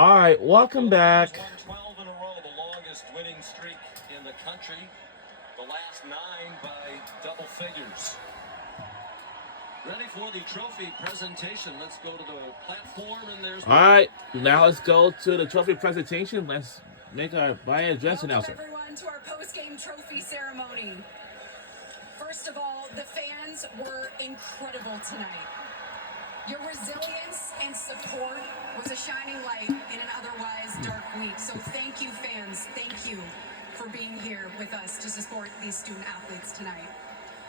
All right, welcome back. 12 in a row, the longest winning streak in the country. The last 9 by double figures. Ready for the trophy presentation. Let's go to the platform, and there's... All right, now let's go to the trophy presentation. Let's make our by address announcer. Welcome everyone to our post-game trophy ceremony. First of all, the fans were incredible tonight. Your resilience and support was a shining light in an otherwise dark week. So thank you, fans. Thank you for being here with us to support these student athletes tonight.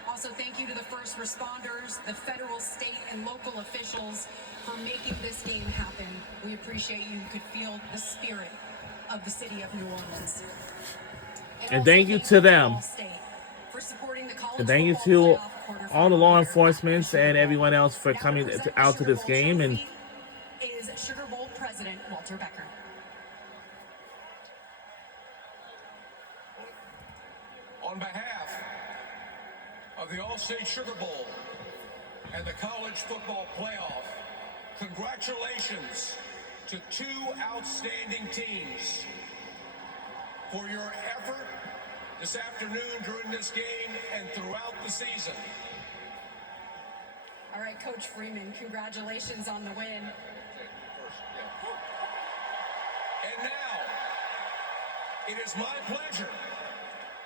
Also, thank you to the first responders, the federal, state, and local officials for making this game happen. We appreciate you. You could feel the spirit of the city of New Orleans. And thank you to them. And thank you to all the law enforcement and everyone else for coming out to this game. And is Sugar Bowl President Walter Becker. On behalf of the All-State Sugar Bowl and the College Football Playoff, congratulations to 2 outstanding teams for your effort this afternoon during this game and throughout the season. All right, Coach Freeman, congratulations on the win. And now, it is my pleasure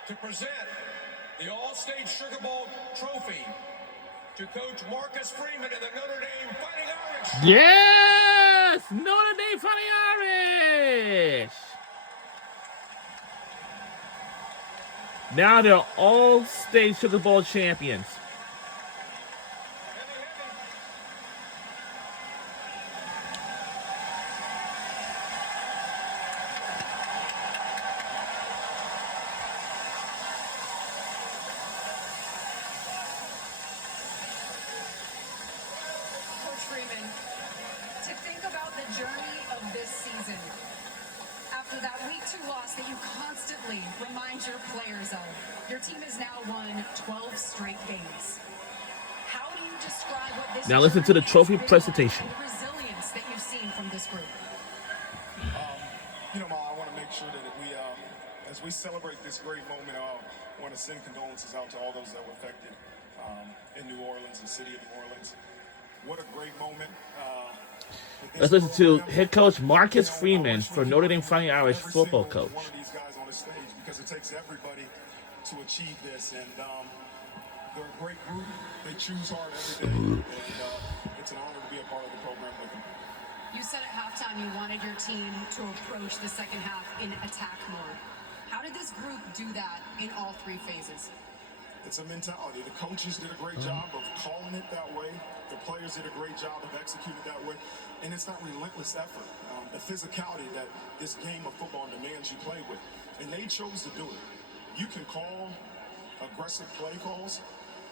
to present the All-State Sugar Bowl trophy to Coach Marcus Freeman and the Notre Dame Fighting Irish. yes, Notre Dame Fighting Irish. Now they're all-state Sugar Bowl champions. Coach Freeman, to think about the journey of this season, after that Week 2 loss that you constantly remind your players of, your team has now won 12 straight games. How do you describe what this Now listen to the trophy journey has been presentation. like and the resilience that you've seen from this group? Ma, I want to make sure that we, as we celebrate this great moment, I want to send condolences out to all those that were affected in New Orleans, the city of New Orleans. What a great moment. Let's listen to head coach Marcus Freeman for Notre Dame Fighting Irish football coach. One of these guys on the stage, because it takes everybody to achieve this, and they're a great group. They choose hard every day, and it's an honor to be a part of the program with them. You said at halftime you wanted your team to approach the second half in attack mode. How did this group do that in all 3 phases? It's a mentality. The coaches did a great job of calling it that way. The players did a great job of executing it that way. And it's not relentless effort. The physicality that this game of football demands you play with. And they chose to do it. You can call aggressive play calls,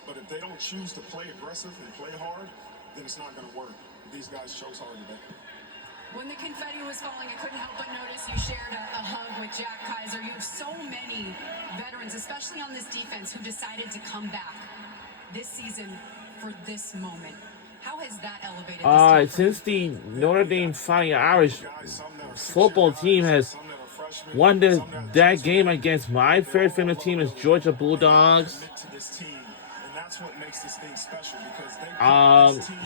but if they don't choose to play aggressive and play hard, then it's not going to work. These guys chose hard today. When the confetti was falling, I couldn't help but notice you shared a hug with Jack Kaiser. You have so many veterans, especially on this defense, who decided to come back this season for this moment. How has that elevated this team? Since the Notre Dame Fighting Irish football team has won that game against my very famous team is Georgia Bulldogs.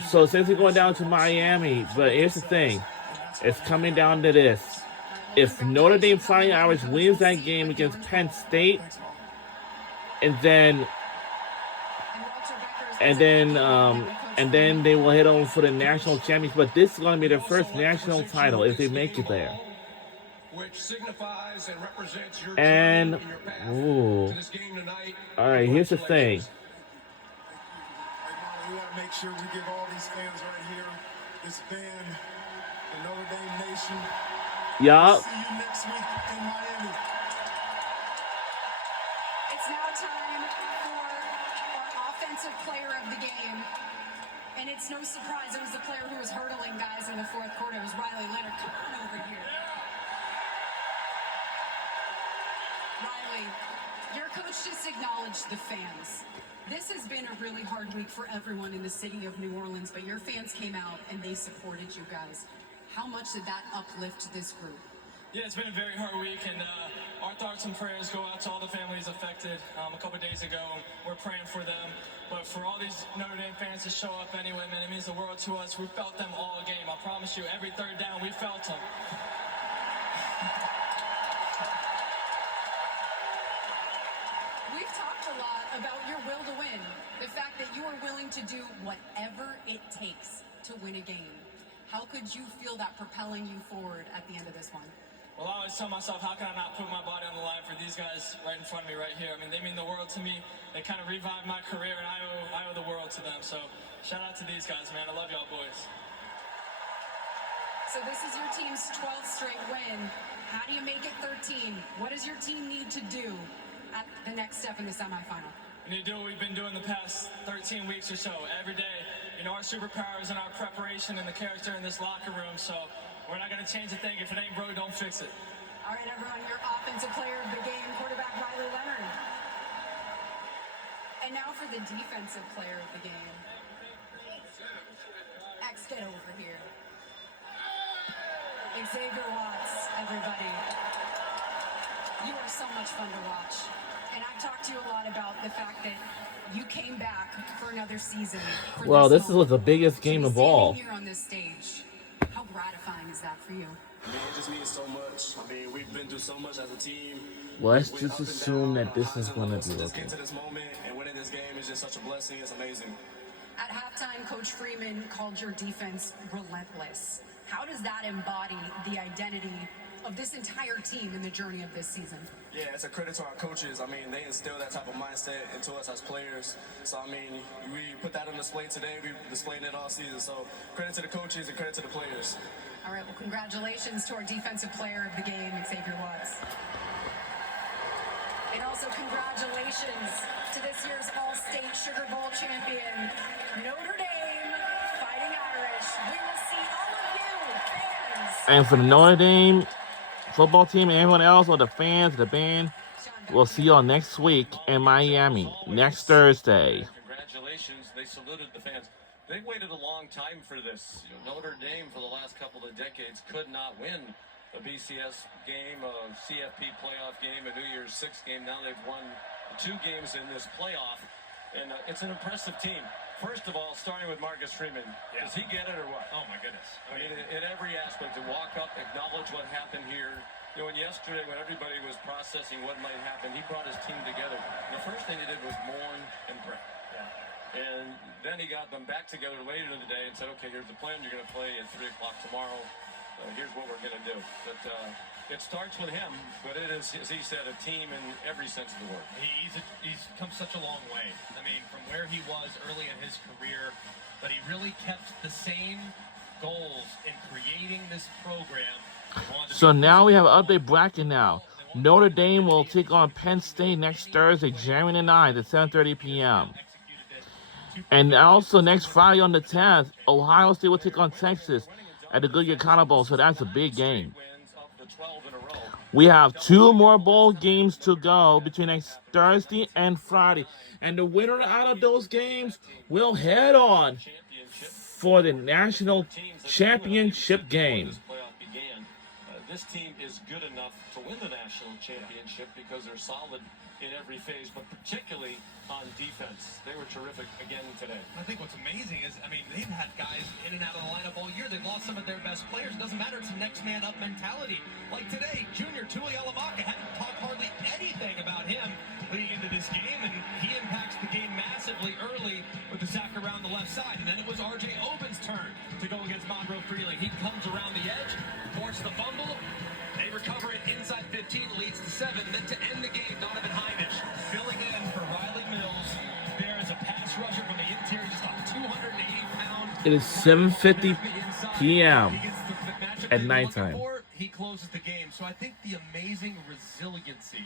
So since we're going down to Miami, but here's the thing. It's coming down to this. If Notre Dame Fighting Irish wins that game against Penn State, and then they will head on for the national championship. But this is going to be their first national title if they make it there. And all right, here's the thing. We want to make sure we give all these fans right here, this band, the Notre Dame Nation. Yeah. See you next week in Miami. It's now time for our offensive player of the game. And it's no surprise it was the player who was hurdling guys in the 4th quarter. It was Riley Leonard. Come on over here. Riley, your coach just acknowledged the fans. This has been a really hard week for everyone in the city of New Orleans, but your fans came out and they supported you guys. How much did that uplift this group? Yeah, it's been a very hard week, and our thoughts and prayers go out to all the families affected. A couple days ago, we're praying for them. But for all these Notre Dame fans to show up anyway, man, it means the world to us. We felt them all game. I promise you, every third down, we felt them. We've talked a lot about your will to win. The fact that you are willing to do whatever it takes to win a game. How could you feel that propelling you forward at the end of this one? Well, I always tell myself, how can I not put my body on the line for these guys right in front of me right here? I mean, they mean the world to me. They kind of revived my career, and I owe the world to them. So shout out to these guys, man. I love y'all boys. So this is your team's 12th straight win. How do you make it 13? What does your team need to do at the next step in the semifinal? We need to do what we've been doing the past 13 weeks or so, every day. You know, our superpower is in our preparation and the character in this locker room, so we're not going to change a thing. If it ain't broke, don't fix it. All right, everyone, your offensive player of the game, quarterback Riley Leonard. And now for the defensive player of the game. X, get over here. Xavier Watts, everybody. You are so much fun to watch. And I've talked to you a lot about the fact that you came back for another season. Well, this was the biggest game of all. Here on this stage, how gratifying is that for you? I mean, it just means so much. I mean, we've been through so much as a team. Let's just assume that this is going to be Just okay. get to this moment and winning this game is just such a blessing. It's amazing. At halftime, Coach Freeman called your defense relentless. How does that embody the identity of this entire team in the journey of this season? Yeah, it's a credit to our coaches. I mean, they instill that type of mindset into us as players. So, I mean, we put that on display today. We've displayed it all season. So, credit to the coaches and credit to the players. All right, well, congratulations to our defensive player of the game, Xavier Watts. And also congratulations to this year's All-State Sugar Bowl champion, Notre Dame Fighting Irish. We will see all of you, fans. And for the Notre Dame football team and everyone else, or the fans, the band, we'll see y'all next week in Miami, next Thursday. Congratulations. They saluted the fans. They waited a long time for this. You know, Notre Dame, for the last couple of decades, could not win a BCS game, a CFP playoff game, a New Year's Six game. Now they've won 2 games in this playoff, and it's an impressive team. First of all, starting with Marcus Freeman. Yeah. Does he get it or what? Oh, my goodness. I mean, in every aspect, to walk up, acknowledge what happened here. You know, and yesterday when everybody was processing what might happen, he brought his team together. And the first thing he did was mourn and pray. And then he got them back together later in the day and said, okay, here's the plan. You're going to play at 3 o'clock tomorrow. Here's what we're going to do. But it starts with him, but it is, as he said, a team in every sense of the word. He's come such a long way. I mean, from where he was early in his career, but he really kept the same goals in creating this program. So now we have an update bracket now. Notre Dame will take on Penn State next Thursday, January the 9th at 7:30 p.m. And also next Friday on the 10th, Ohio State will take on Texas at the Goodyear Cotton Bowl, so that's a big game. We have 2 more bowl games to go between next Thursday and Friday. And the winner out of those games will head on for the national championship game. This team is good enough to win the national championship because they're solid in every phase, but particularly on defense. They were terrific again today. I think what's amazing is, I mean, they've had guys in and out of the lineup all year. They've lost some of their best players. It doesn't matter. It's a next man up mentality. Like today, junior Tuli Alamaka hadn't talked hardly anything about him leading into this game, and he impacts the game massively early with the sack around the left side. And then it was R.J. Oben's turn to go against Monroe Freely. He comes around the edge, forced the fumble. They recover it inside 15, leads to 7. Then to end the game, Donovan Heinisch filling in for Riley Mills. There is a pass rusher from the interior, just a 280-pound. It is 7:50 p.m. at nighttime. He closes the game. So I think the amazing resiliency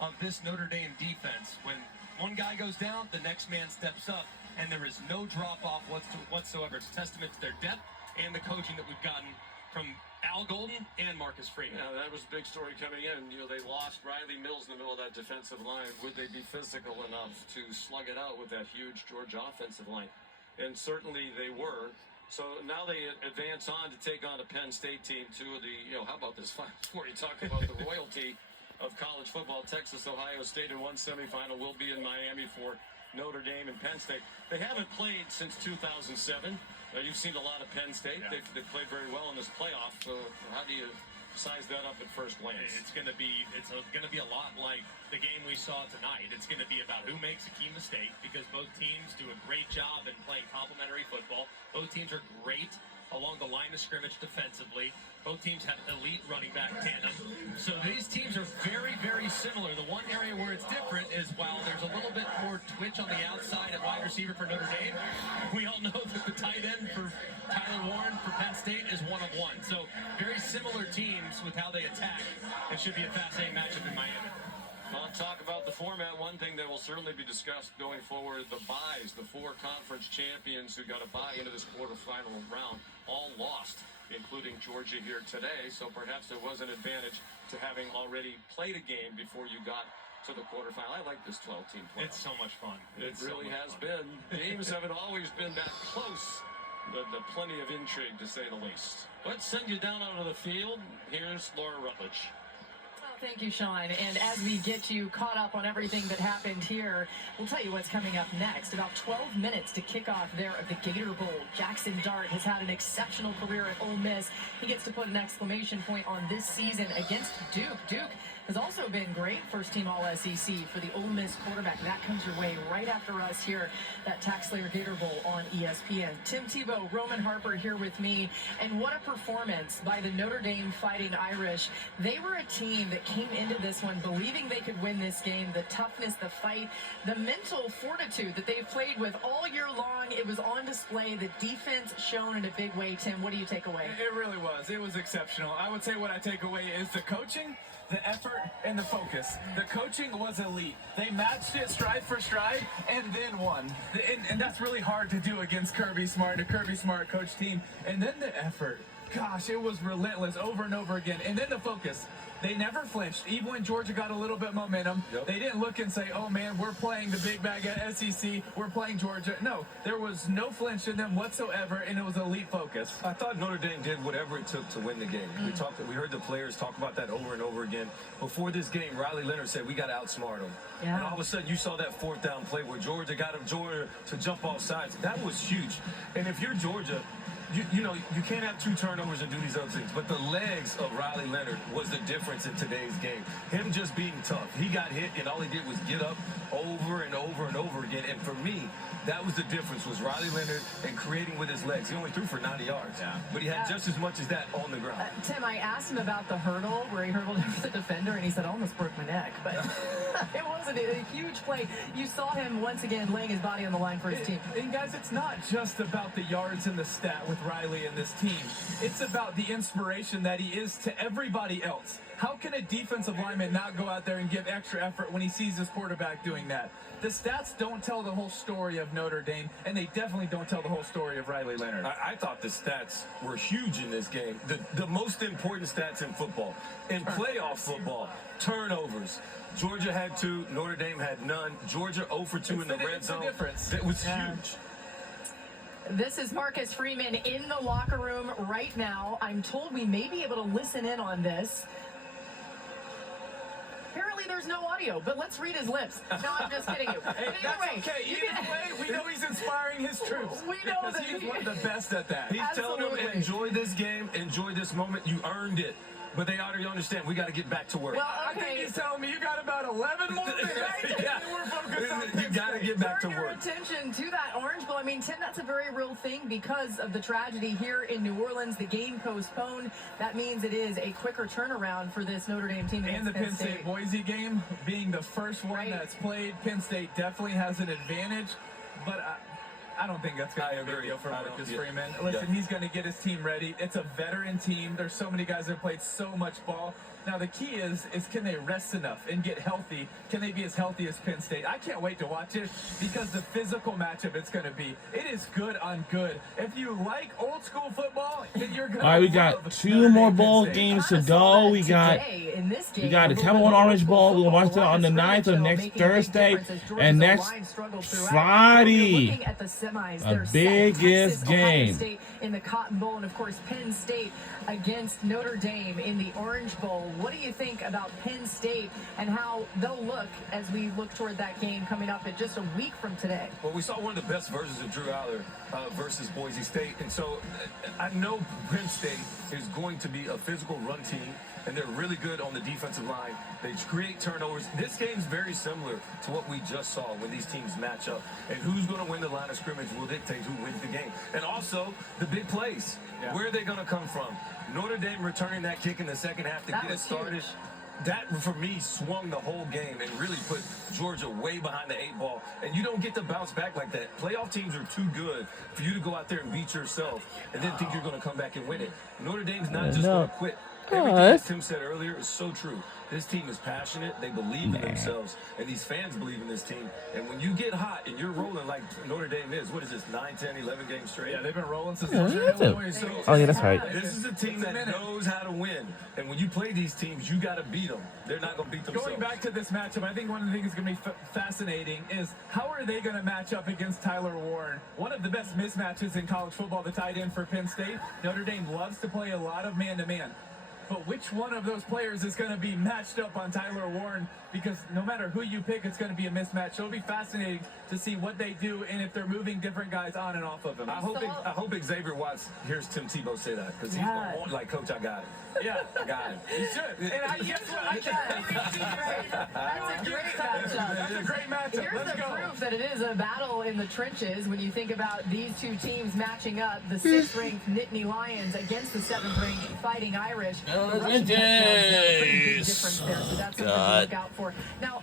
of this Notre Dame defense, when one guy goes down, the next man steps up, and there is no drop-off whatsoever. It's a testament to their depth and the coaching that we've gotten from Al Golden and Marcus Freeman. Yeah, that was a big story coming in. You know, they lost Riley Mills in the middle of that defensive line. Would they be physical enough to slug it out with that huge Georgia offensive line? And certainly they were. So now they advance on to take on a Penn State team. Two of the, how about this fun? Before you talk about the royalty of college football, Texas, Ohio State in one semifinal will be in Miami for Notre Dame and Penn State. They haven't played since 2007. You've seen a lot of Penn State. Yeah. They've played very well in this playoff. So how do you size that up at first glance? It's going to be a lot like the game we saw tonight. It's going to be about who makes a key mistake, because both teams do a great job in playing complementary football. Both teams are great along the line of scrimmage defensively. Both teams have elite running back tandem. So these teams are very, very similar. The one area where it's different is while there's a little bit more twitch on the outside at wide receiver for Notre Dame, we all know that the tight end for Tyler Warren for Penn State is one of one. So very similar teams with how they attack. It should be a fascinating matchup in Miami. Well, talk about the format. One thing that will certainly be discussed going forward, the byes, the four conference champions who got a bye into this quarterfinal round, all lost, including Georgia here today. So perhaps there was an advantage to having already played a game before you got to the quarterfinal. I like this 12-team playoff. It's so much fun. It really has been. Games haven't always been that close, but plenty of intrigue, to say the least. Let's send you down onto the field. Here's Laura Rutledge. Thank you, Sean. And as we get you caught up on everything that happened here, we'll tell you what's coming up next. About 12 minutes to kick off there at the Gator Bowl. Jackson Dart has had an exceptional career at Ole Miss. He gets to put an exclamation point on this season against Duke. Duke has also been great. First team All-SEC for the Ole Miss quarterback. That comes your way right after us here at Tax Slayer Gator Bowl on ESPN. Tim Tebow, Roman Harper here with me. And what a performance by the Notre Dame Fighting Irish. They were a team that came into this one believing they could win this game. The toughness, the fight, the mental fortitude that they've played with all year long. It was on display. The defense shown in a big way. Tim, what do you take away? It really was. It was exceptional. I would say what I take away is the coaching, the effort, and the focus. The coaching was elite. They matched it stride for stride and then won. And that's really hard to do against Kirby Smart, a Kirby Smart coach team. And then the effort. Gosh, it was relentless over and over again. And then the focus. They never flinched. Even when Georgia got a little bit of momentum, they didn't look and say, oh man, we're playing the big bag at SEC, we're playing Georgia. No, there was no flinch in them whatsoever, and it was elite focus. I thought Notre Dame did whatever it took to win the game. We heard the players talk about that over and over again. Before this game, Riley Leonard said, we got to outsmart them. Yeah. And all of a sudden, you saw that fourth down play where Georgia got Georgia to jump off sides. That was huge. And if you're Georgia, you can't have two turnovers and do these other things. But the legs of Riley Leonard was the difference in today's game. Him just being tough. He got hit, and all he did was get up over and over and over again. And for me, that was the difference, was Riley Leonard and creating with his legs. He only threw for 90 yards. Yeah. But he had just as much as that on the ground. Tim, I asked him about the hurdle where he hurdled over the defender, and he said, I almost broke my neck. But it wasn't a huge play. You saw him once again laying his body on the line for his team. And guys, it's not just about the yards and the stat with Riley and this team. It's about the inspiration that he is to everybody else. How can a defensive lineman not go out there and give extra effort when he sees his quarterback doing that? The stats don't tell the whole story of Notre Dame, and they definitely don't tell the whole story of Riley Leonard. I thought the stats were huge in this game. The most important stats in football. In playoff football, turnovers. Georgia had 2, Notre Dame had none. Georgia 0 for 2 in the red zone. It was huge. This is Marcus Freeman in the locker room right now. I'm told we may be able to listen in on this. Apparently there's no audio, but let's read his lips. No, I'm just kidding you. But either That's way, okay. Either way, we know he's inspiring his troops. We know because that he's one of the best at that. He's telling them, enjoy this game, enjoy this moment. You earned it. But they already understand, we got to get back to work. Well, I think he's telling me you got about 11 more minutes. Yeah. We're focused on You got to get back to Turn your work. attention to that Orange Bowl. I mean, Tim, that's a very real thing because of the tragedy here in New Orleans. The game postponed. That means it is a quicker turnaround for this Notre Dame team. And the Penn State-Boise game being the first one that's played, Penn State definitely has an advantage. But I don't think that's going to be a big deal for Marcus Freeman. Listen, he's going to get his team ready. It's a veteran team. There's so many guys that have played so much ball. Now, the key is can they rest enough and get healthy? Can they be as healthy as Penn State? I can't wait to watch it because the physical matchup it's going to be. It is good on good. If you like old school football, then you're going to. All right, we got 2 more bowl games to go. We got the Tampa 1 Orange Bowl. We'll watch that on the 9th of next Thursday. And next Friday, the biggest game. in the Cotton Bowl, and of course Penn State against Notre Dame in the Orange Bowl. What do you think about Penn State and how they'll look as we look toward that game coming up at just a week from today? Well, we saw one of the best versions of Drew Aller versus Boise State, and so I know Penn State is going to be a physical run team, and they're really good on the defensive line. They create turnovers. This game's very similar to what we just saw when these teams match up, and who's going to win the line of scrimmage will dictate who wins the game. And also the big plays. Yeah. Where are they going to come from? Notre Dame returning that kick in the second half to get it started. Huge. That, for me, swung the whole game and really put Georgia way behind the 8 ball. And you don't get to bounce back like that. Playoff teams are too good for you to go out there and beat yourself and then think you're going to come back and win it. Notre Dame's not just going to quit. Everything that Tim said earlier is so true. This team is passionate. They believe in themselves. And these fans believe in this team. And when you get hot and you're rolling like Notre Dame is, what is this, 9, 10, 11 games straight? Yeah, they've been rolling since Illinois. So, Oh, yeah, that's right. This is a team that knows how to win. And when you play these teams, you got to beat them. They're not going to beat themselves. Going back to this matchup, I think one of the things that's going to be fascinating is how are they going to match up against Tyler Warren? One of the best mismatches in college football, the tight end for Penn State. Notre Dame loves to play a lot of man-to-man. But which one of those players is going to be matched up on Tyler Warren? Because no matter who you pick, it's going to be a mismatch. So it'll be fascinating to see what they do and if they're moving different guys on and off of him. I hope Xavier Watts hears Tim Tebow say that, because he's going to want, like, Coach, I got it. Yeah, I got it. He should. And guess what? I That's a great matchup. That's a great matchup. Here's Let's the go. proof that it is a battle in the trenches when you think about these two teams matching up. The 6th-ranked Nittany Lions against the 7th-ranked Fighting Irish. Pretty big difference there, so that's something to look out for. Now,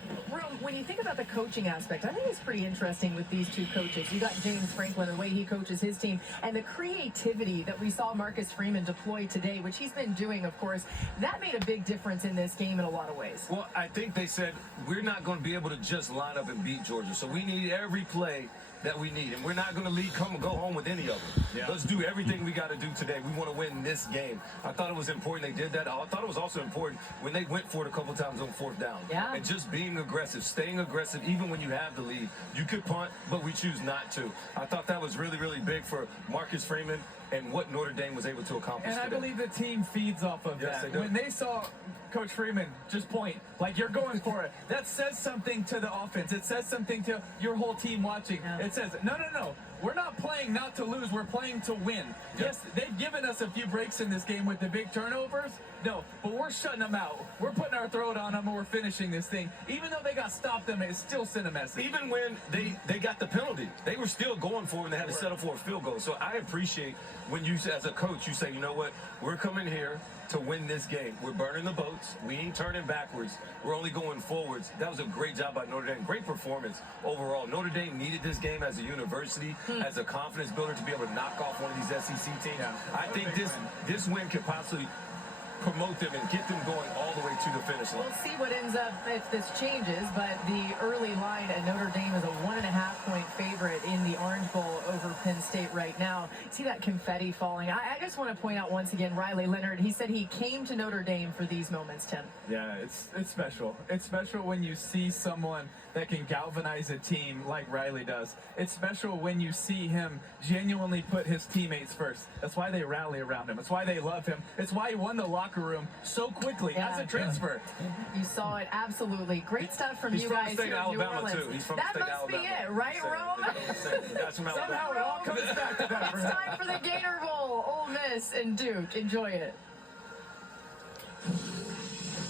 when you think about the coaching aspect, I think it's pretty interesting with these two coaches. You got James Franklin, the way he coaches his team, and the creativity that we saw Marcus Freeman deploy today, which he's been doing, of course. That made a big difference in this game in a lot of ways. Well, I think they said, we're not going to be able to just line up and beat Georgia, so we need every play that we need, and we're not going to go home with any of them. Yeah. Let's do everything we got to do today. We want to win this game. I thought it was important they did that. I thought it was also important when they went for it a couple times on 4th down. Yeah. And just being aggressive, staying aggressive, even when you have the lead. You could punt, but we choose not to. I thought that was really, really big for Marcus Freeman and what Notre Dame was able to accomplish And I today. believe the team feeds off of Yes, that. they do. When they saw Coach Freeman just point, like you're going for it, that says something to the offense. It says something to your whole team watching. Yeah. It says, no. We're not playing not to lose. We're playing to win. Yeah. Yes, they've given us a few breaks in this game with the big turnovers. No, but we're shutting them out. We're putting our throat on them and we're finishing this thing. Even though they got stopped them, it still sent a message. Even when they got the penalty, they were still going for it and they had to settle for a field goal. So I appreciate when you, as a coach, you say, you know what, we're coming here to win this game. We're burning the boats. We ain't turning backwards. We're only going forwards. That was a great job by Notre Dame. Great performance overall. Notre Dame needed this game as a university, as a confidence builder to be able to knock off one of these SEC teams. Yeah. I think this win could possibly promote them and get them going all the way to the finish line. We'll see what ends up if this changes, but the early line at Notre Dame is a 1.5-point favorite in the Orange Bowl over Penn State right now. See that confetti falling? I just want to point out once again, Riley Leonard, he said he came to Notre Dame for these moments, Tim. Yeah, it's special. It's special when you see someone that can galvanize a team like Riley does. It's special when you see him genuinely put his teammates first. That's why they rally around him. It's why they love him. It's why he won the locker room so quickly as a transfer. You saw it, absolutely. Great stuff from you guys here in New Orleans. He's from That the state must of be Alabama. it, right, Rome? That's from Alabama. Somehow it all comes back to that. It's time for the Gator Bowl. Ole Miss and Duke. Enjoy it.